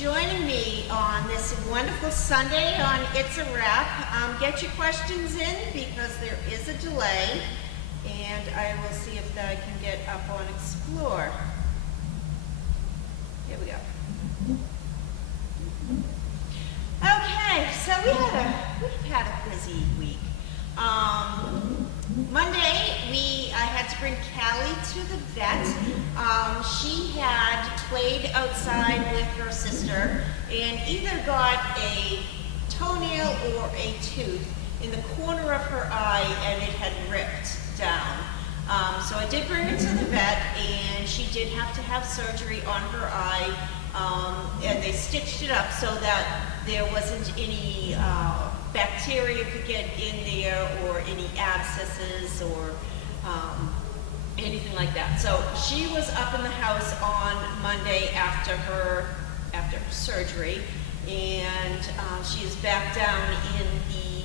joining me on this wonderful Sunday on It's a Wrap. Get your questions in because there is a delay, and I will see if I can get up on Explore. Here we go. Okay, so we've had a busy week. Monday, I had to bring Callie to the vet. She had played outside with her sister and either got a toenail or a tooth in the corner of her eye, and it had ripped down. So I did bring her to the vet, and she did have to have surgery on her eye, and they stitched it up so that there wasn't any bacteria could get in there, or any abscesses, or anything like that. So she was up in the house on Monday after her surgery, and she is back down in the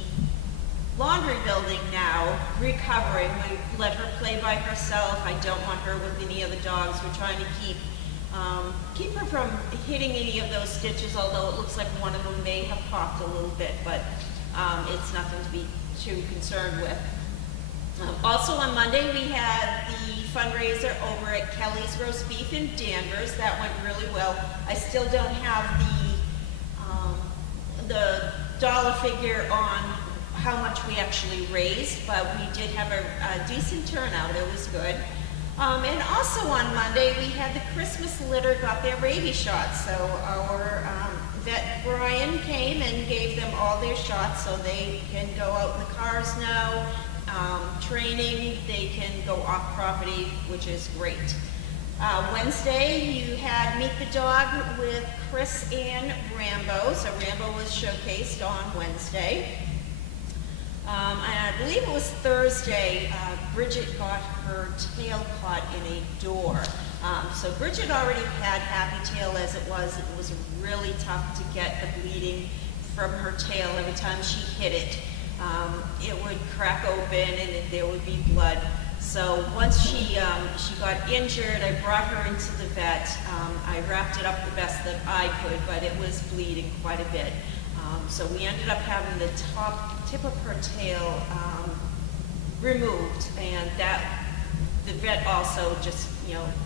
laundry building now, recovering. We let her play by herself. I don't want her with any other dogs. We're trying to keep her from hitting any of those stitches, although it looks like one of them may have popped a little bit, but it's nothing to be too concerned with. Also on Monday, we had the fundraiser over at Kelly's Roast Beef in Danvers. That went really well. I still don't have the dollar figure on how much we actually raised, but we did have a decent turnout. It was good. And also on Monday, we had the Christmas litter got their rabies shots. So our vet Brian came and gave them all their shots, so they can go out in the cars now. Training, they can go off property, which is great. Wednesday, you had Meet the Dog with Chris and Rambo. So Rambo was showcased on Wednesday. And I believe it was Thursday, Bridget got her tail caught in a door. So Bridget already had happy tail as it was. It was really tough to get the bleeding from her tail every time she hit it. It would crack open and there would be blood. So once she got injured, I brought her into the vet. I wrapped it up the best that I could, but it was bleeding quite a bit. So we ended up having the top tip of her tail removed, and that the vet also just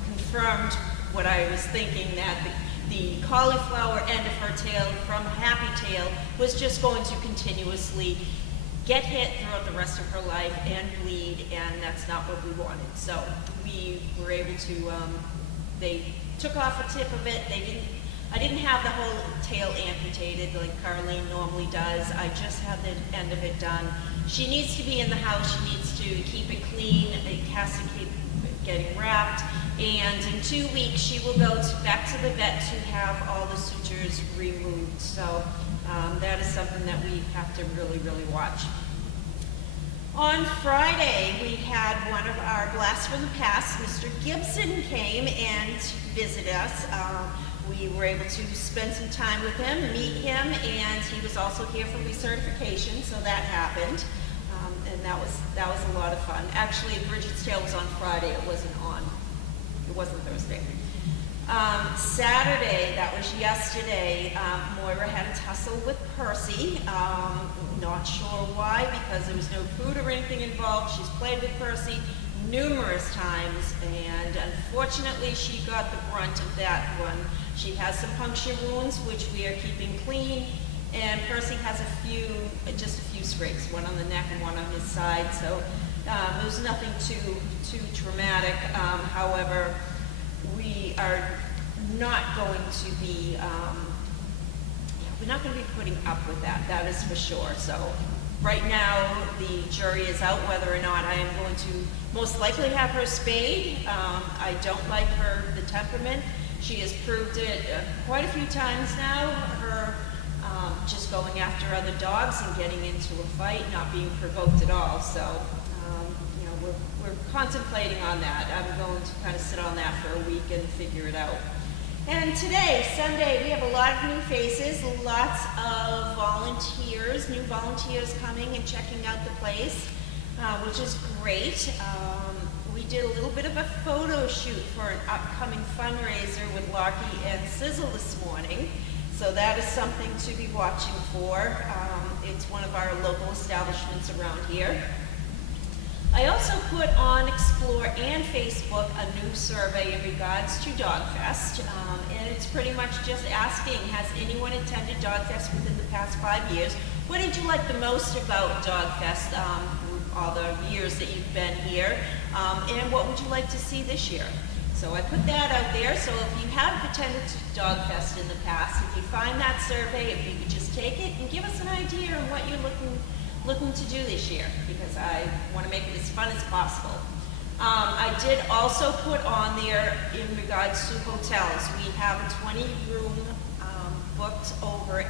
confirmed what I was thinking, that the cauliflower end of her tail from happy tail was just going to continuously get hit throughout the rest of her life and bleed, and that's not what we wanted. So we were able to, they took off a tip of it. I didn't have the whole tail amputated like Carlene normally does. I just had the end of it done. She needs to be in the house. She needs to keep it clean. It has to keep getting wrapped. And in 2 weeks, she will go back to the vet to have all the sutures removed. So that is something that we have to really, really watch. On Friday, we had one of our blasts from the past. Mr. Gibson came and visited us. We were able to spend some time with him, meet him, and he was also here for recertification, so that happened. And that was a lot of fun. Actually, Bridget's tail was on Friday. It wasn't Thursday. Saturday, that was yesterday, Moira had a tussle with Percy. Not sure why, because there was no food or anything involved. She's played with Percy numerous times, and unfortunately she got the brunt of that one. She has some puncture wounds, which we are keeping clean, and Percy has just a few scrapes, one on the neck and one on his side, so there's nothing too traumatic. However, we are not going to be putting up with that is for sure. So right now the jury is out whether or not I am going to most likely have her spayed. I don't like the temperament. She has proved it quite a few times now, her just going after other dogs and getting into a fight, not being provoked at all. So we're contemplating on that. I'm going to kind of sit on that for a week and figure it out. And today, Sunday, we have a lot of new faces, lots of volunteers, new volunteers coming and checking out the place, which is great. We did a little bit of a photo shoot for an upcoming fundraiser with Larky and Sizzle this morning. So that is something to be watching for. It's one of our local establishments around here. I also put on Explore and Facebook a new survey in regards to Dogfest, and it's pretty much just asking, has anyone attended Dogfest within the past 5 years? What did you like the most about Dogfest, all the years that you've been here, and what would you like to see this year? So I put that out there, so if you have attended Dogfest in the past, if you find that survey, if you could just take it and give us an idea on what you're looking to do this year, because I want to make it as fun as possible. I did also put on there in regards to hotels. We have a 20-room booked over,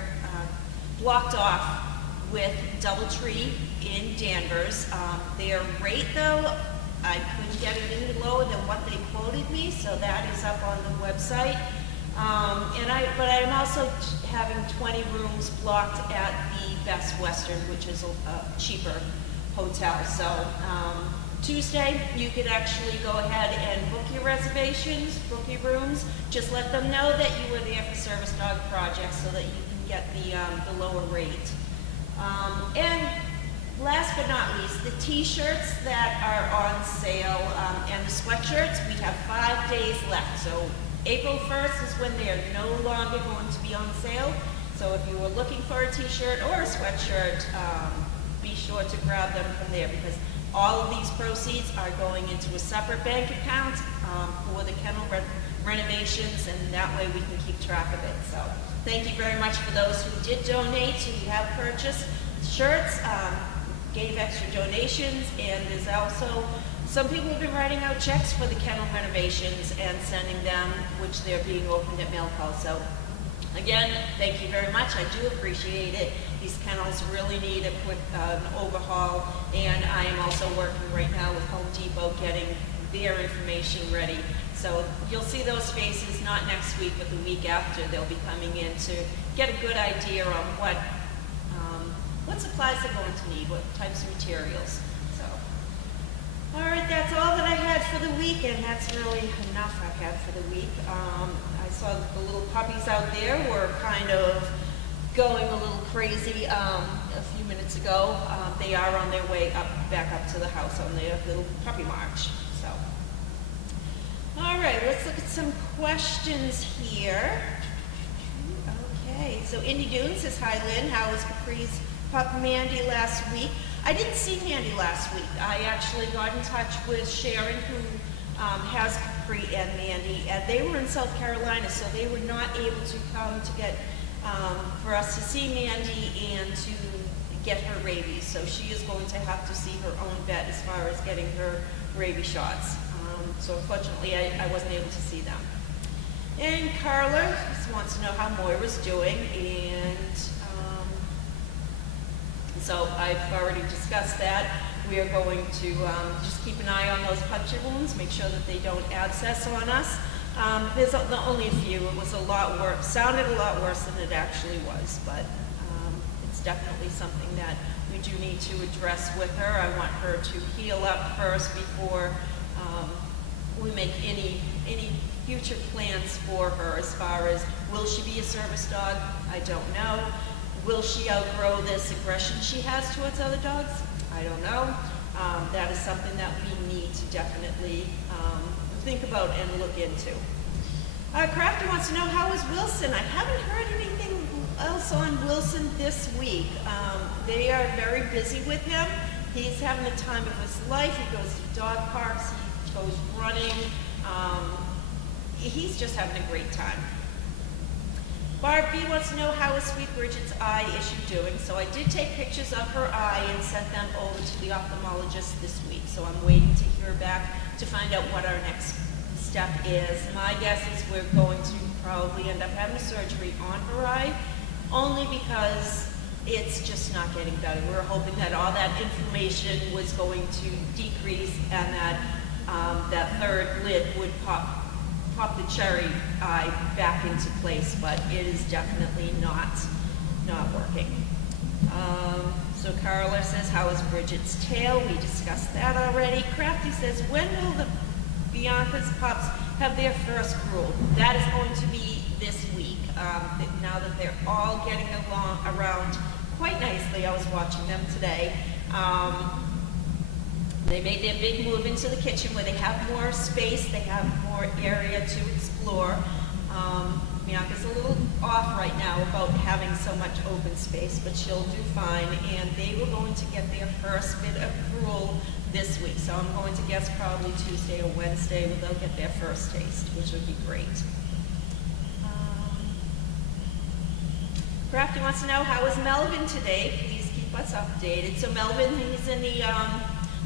blocked off with DoubleTree in Danvers. Their rate though, I couldn't get it any lower than what they quoted me, so that is up on the website. But I'm also having 20 rooms blocked at the Best Western, which is a cheaper hotel. So Tuesday, you could actually go ahead and book your reservations, book your rooms. Just let them know that you were there for Service Dog Project so that you can get the lower rate. And last but not least, the t-shirts that are on sale and the sweatshirts, we have 5 days left. So April 1st is when they are no longer going to be on sale. So if you were looking for a t-shirt or a sweatshirt, be sure to grab them from there, because all of these proceeds are going into a separate bank account for the kennel renovations, and that way we can keep track of it. So thank you very much for those who did donate, who have purchased shirts, gave extra donations, and there's also some people have been writing out checks for the kennel renovations and sending them, which they're being opened at mail call. So again, thank you very much. I do appreciate it. These kennels really need a quick overhaul, and I am also working right now with Home Depot getting their information ready. So you'll see those faces not next week, but the week after. They'll be coming in to get a good idea on what supplies they're going to need, what types of materials. So, all right, that's all that I had for the week, and that's really enough I had for the week. I saw the little puppies out there were kind of going a little crazy a few minutes ago. They are on their way back up to the house on their little puppy march. So, all right, let's look at some questions here. Okay, so Indy Dune says, hi Lynn, how was Capri's pup Mandy last week? I didn't see Mandy last week. I actually got in touch with Sharon, who has Capri and Mandy, and they were in South Carolina, so they were not able to come to get, for us to see Mandy and to get her rabies. So she is going to have to see her own vet as far as getting her rabies shots. So unfortunately, I wasn't able to see them. And Carla just wants to know how Moira's doing, and so I've already discussed that. We are going to just keep an eye on those puncture wounds, make sure that they don't abscess on us. There's only a few. It was a lot worse, sounded a lot worse than it actually was, but it's definitely something that we do need to address with her. I want her to heal up first before we make any future plans for her as far as, will she be a service dog? I don't know. Will she outgrow this aggression she has towards other dogs? I don't know. That is something that we need to definitely think about and look into. Crafty wants to know, how is Wilson? I haven't heard anything else on Wilson this week. They are very busy with him. He's having the time of his life. He goes to dog parks, he goes running. He's just having a great time. Barb B wants to know, how is Sweet Bridget's eye issue doing? So I did take pictures of her eye and sent them over to the ophthalmologist this week. So I'm waiting to hear back to find out what our next step is. My guess is we're going to probably end up having a surgery on her eye, only because it's just not getting better. We're hoping that all that inflammation was going to decrease and that that third lid would pop the cherry eye back into place, but it is definitely not working. So Carla says, how is Bridget's tail? We discussed that already. Crafty says, when will the Bianca's pups have their first gruel? That is going to be this week. now that they're all getting along around quite nicely. I was watching them today. They made their big move into the kitchen where they have more space, they have more area to explore. Bianca's a little off right now about having so much open space, but she'll do fine. And they were going to get their first bit of gruel this week, so I'm going to guess probably Tuesday or Wednesday where they'll get their first taste, which would be great. Crafty wants to know, how is Melvin today? Please keep us updated. So Melvin, he's in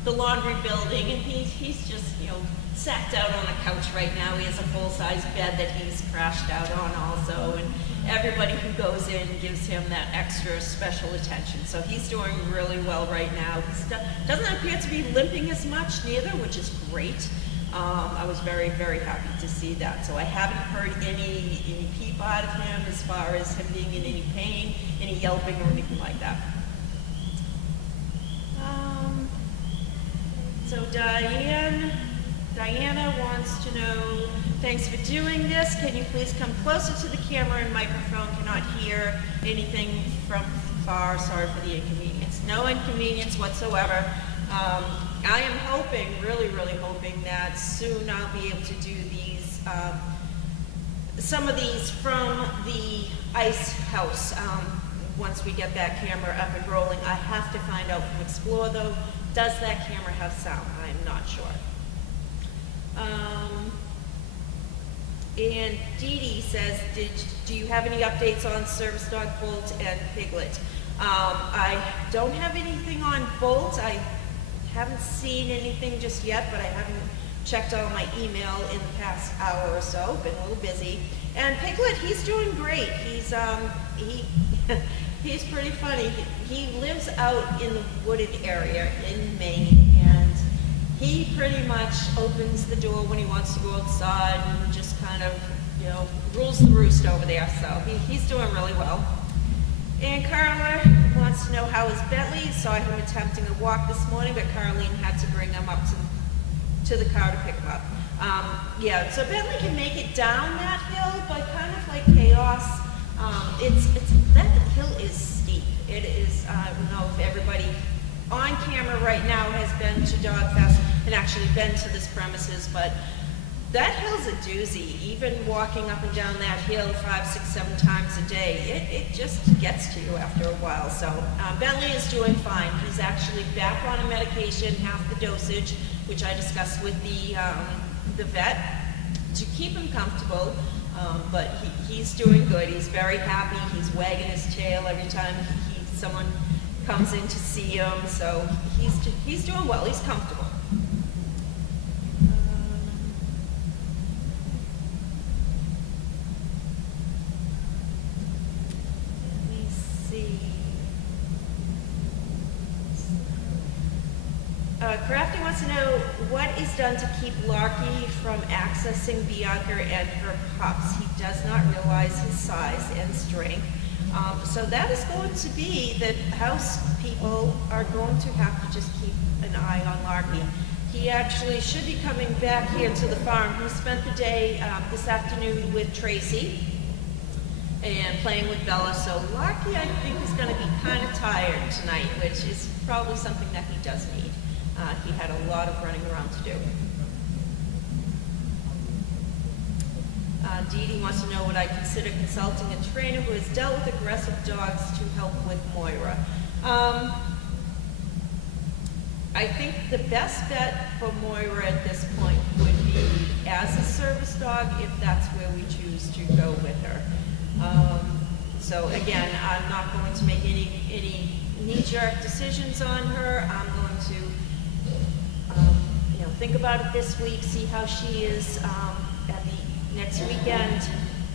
the laundry building, and he's just, you know, sacked out on a couch right now. He has a full-size bed that he's crashed out on also, and everybody who goes in gives him that extra special attention. So he's doing really well right now. He doesn't appear to be limping as much neither, which is great. I was very, very happy to see that. So I haven't heard any peep out of him as far as him being in any pain, any yelping or anything like that. So Diana wants to know, thanks for doing this. Can you please come closer to the camera and microphone? Cannot hear anything from far. Sorry for the inconvenience. No inconvenience whatsoever. I am hoping, really, really hoping that soon I'll be able to do these, some of these from the ice house. Once we get that camera up and rolling, I have to find out from Explore though, does that camera have sound? I'm not sure. And Dee Dee says, do you have any updates on Service Dog Bolt and Piglet? I don't have anything on Bolt. I haven't seen anything just yet, but I haven't checked all my email in the past hour or so. Been a little busy. And Piglet, he's doing great. He's he's pretty funny. He lives out in the wooded area in Maine, and he pretty much opens the door when he wants to go outside and just kind of, you know, rules the roost over there. So he's doing really well. And Carla wants to know how is Bentley. Saw him attempting a walk this morning, but Carlene had to bring him up to the car to pick him up. Yeah, so Bentley can make it down that hill, but kind of like Chaos. That hill is steep. It is, I don't know if everybody on camera right now has been to Dogfest and actually been to this premises, but that hill's a doozy. Even walking up and down that hill 5, 6, 7 times a day, it just gets to you after a while. So Bentley is doing fine. He's actually back on a medication, half the dosage, which I discussed with the vet to keep him comfortable. But he's doing good. He's very happy. He's wagging his tail every time someone comes in to see him. So he's doing well. He's comfortable. Let me see. Crafty wants to know what is done to keep Larky from accessing Bianca and her pups. He does not realize his size and strength. So that is going to be that house people are going to have to just keep an eye on Larky. He actually should be coming back here to the farm. He spent the day this afternoon with Tracy and playing with Bella. So Larky, I think, is going to be kind of tired tonight, which is probably something that he does need. He had a lot of running around to do. Dee Dee wants to know what I consider consulting a trainer who has dealt with aggressive dogs to help with Moira. I think the best bet for Moira at this point would be as a service dog, if that's where we choose to go with her. So again, I'm not going to make any knee-jerk decisions on her. I'm going to think about it this week, see how she is at the next weekend,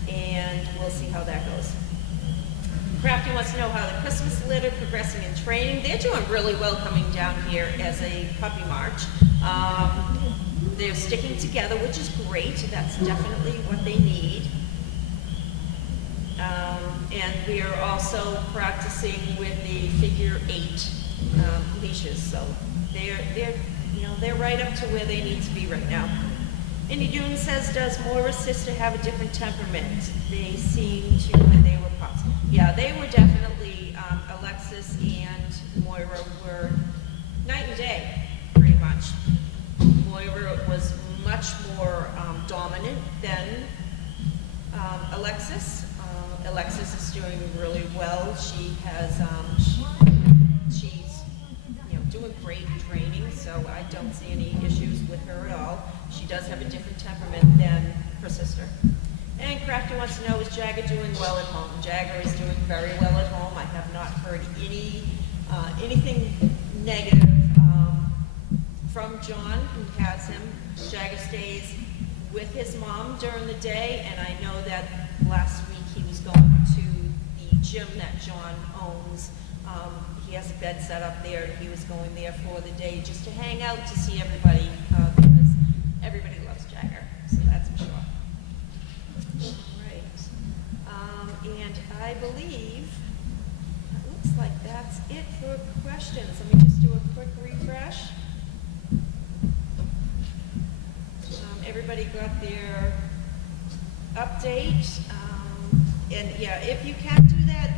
and we'll see how that goes. Crafty wants to know how the Christmas litter progressing in training. They're doing really well coming down here as a puppy march. They're sticking together, which is great. That's definitely what they need. And we are also practicing with the figure 8 leashes, so they're right up to where they need to be right now. Indy Dune says, does Moira's sister have a different temperament? They seem to, when they were pups. Yeah, they were definitely, Alexis and Moira were night and day, pretty much. Moira was much more dominant than Alexis. Alexis is doing really well. She has, she's, doing great in training, so I don't see any issues with her at all. She does have a different temperament than her sister. And Crafty wants to know, is Jagger doing well at home? Jagger is doing very well at home. I have not heard anything negative from John, who has him. Jagger stays with his mom during the day, and I know that last week he was going to the gym that John owns. He has a bed set up there, and he was going there for the day just to hang out, to see everybody, because everybody loves Jagger, so that's for sure. All right. And I believe, it looks like that's it for questions. Let me just do a quick refresh. Everybody got their update. And yeah, if you can do that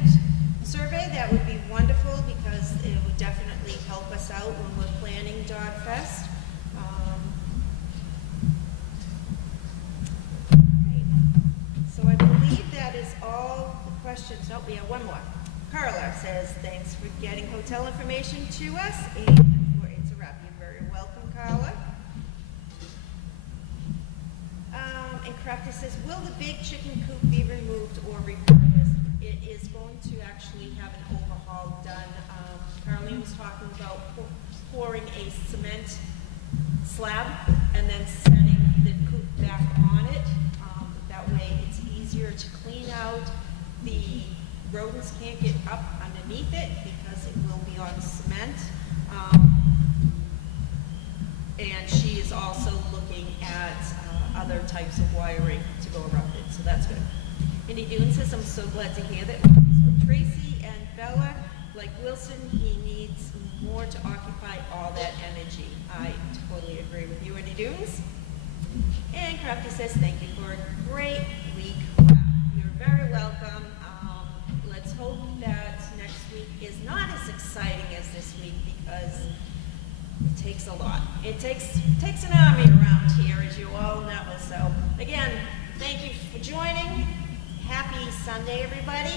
survey, that would be wonderful, because it would definitely help us out when we're planning Dog Fest. Right. So I believe that is all the questions. Nope, we have one more. Carla says, thanks for getting hotel information to us and for interrupting. You're very welcome, Carla. And Crafty says, will the big chicken coop be removed or repurposed? It is going to actually have an overhaul done. Carlene was talking about pouring a cement slab and then setting the coop back on it. That way it's easier to clean out. The rodents can't get up underneath it because it will be on cement. And she is also looking at other types of wiring to go around it, so that's good. Indy Dune says, I'm so glad to hear that with Tracy and Bella. Like Wilson, he needs more to occupy all that energy. I totally agree with you, Indy Dunes. And Crafty says, thank you for a great week. You're very welcome. Let's hope that next week is not as exciting as this week, because it takes a lot. It takes an army around here, as you all know. So again, thank you for joining. Happy Sunday, everybody.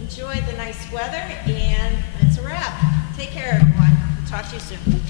Enjoy the nice weather, and that's a wrap. Take care, everyone. Talk to you soon.